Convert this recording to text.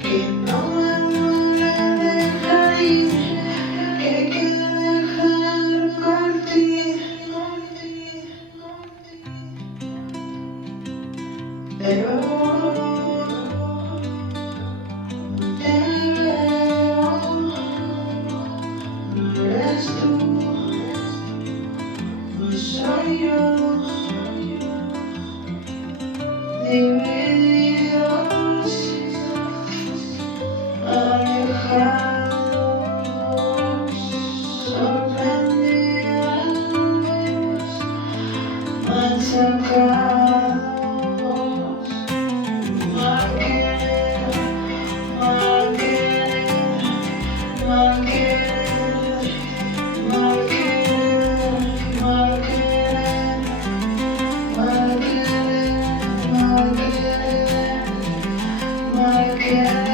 Que no me duele dejar ir, que hay que dejar partir. Pero te veo, no eres tú, no soy yo. Divididos, alejados, sorprendidos, machacados, mal querer, mal querer, mal querer, mal querer, mal querer, mal querer, mal querer, mal querer.